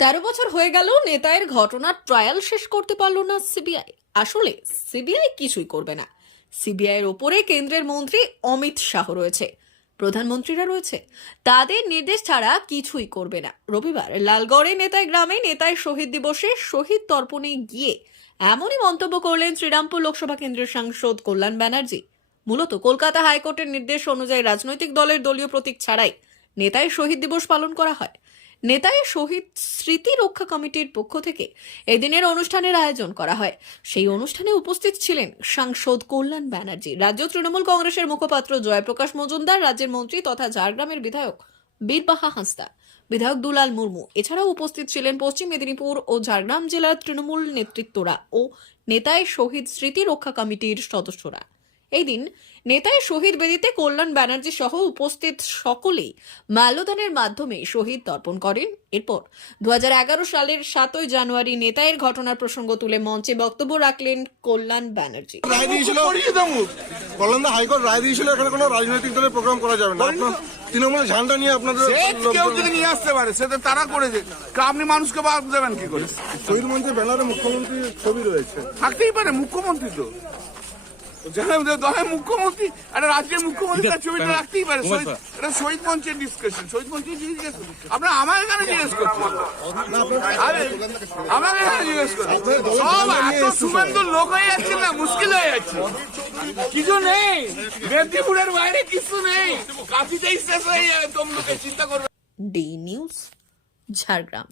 13 বছর হয়ে গেল নেতায়ের ঘটনার ট্রায়াল শেষ করতে পারল না সিবিআই। আসলে সিবিআই কিছুই করবে না। সিবিআই এর উপরে কেন্দ্রের মন্ত্রী অমিত শাহ রয়েছে, প্রধানমন্ত্রীরা রয়েছে, তাদের নির্দেশ ছাড়া কিছুই করবে না। রবিবার লালগড়ে নেতাই গ্রামে নেতাই শহীদ দিবসে শহীদ তর্পণে গিয়ে এমনই মন্তব্য করলেন শ্রীরামপুর লোকসভা কেন্দ্রের সাংসদ কল্যাণ ব্যানার্জি। মূলত কলকাতা হাইকোর্টের নির্দেশ অনুযায়ী রাজনৈতিক দলের দলীয় প্রতীক ছাড়াই নেতাই শহীদ দিবস পালন করা হয়। নেতাই শহীদ স্মৃতি রক্ষা কমিটির পক্ষ থেকে এদিনের অনুষ্ঠানের আয়োজন করা হয়। সেই অনুষ্ঠানে উপস্থিত ছিলেন সাংসদ কল্যাণ ব্যানার্জি, রাজ্য তৃণমূল কংগ্রেসের মুখপাত্র জয়প্রকাশ মজুমদার, রাজ্যের মন্ত্রী তথা ঝাড়গ্রামের বিধায়ক বীরবাহা হাঁসদা, বিধায়ক দুলাল মুর্মু। এছাড়াও উপস্থিত ছিলেন পশ্চিম মেদিনীপুর ও ঝাড়গ্রাম জেলার তৃণমূল নেতৃত্বরা ও নেতাই শহীদ স্মৃতি রক্ষা কমিটির সদস্যরা। এই দিন নেতাই শহীদ বেদিতে কল্যাণ ব্যানার্জি সহ উপস্থিত সকলেই মাল্যদানের মাধ্যমে শহীদ তর্পণ করেন। এরপর 2011 সালের 7 জানুয়ারি নেতাইয়ের ঘটনার প্রসঙ্গ তুলে মঞ্চে বক্তব্য রাখলেন কল্যাণ ব্যানার্জি। রায় দিয়েছিল কলকাতা হাইকোর্ট, রায় দিয়েছিল এখানে কোনো রাজনৈতিক দলের প্রোগ্রাম করা যাবে না। আপনার তৃণমূলের ঝান্ডা নিয়ে আপনাদের কেউ যদি নিয়ে আসতে পারে সেটা তারা করেছে, আপনি মানুষকে বাদ দেবেন কি করে? শহীদ মঞ্চের ব্যানারে মুখ্যমন্ত্রীর ছবি রয়েছে, থাকতেই পারে, মুখ্যমন্ত্রী তো মুখ্যমন্ত্রী, একটা রাজ্যের মুখ্যমন্ত্রী তার ছবিটা রাখতেই পারে। এটা শহীদ মঞ্চের ডিসকাশন, শহীদ মঞ্চে জিজ্ঞেস আপনার আমার এখানে জিজ্ঞেস করছেন, আমাকে এখানে জিজ্ঞেস করছেন। সব এত সুগন্ধ লোক হয়ে যাচ্ছে না, মুশকিল হয়ে যাচ্ছে। কিছু নেই, মেদিনীপুরের বাইরে কিছু নেই, কাঁথিতেই শেষ হয়ে যাবে। তোমরা চিন্তা করবে। D news, Jhargram.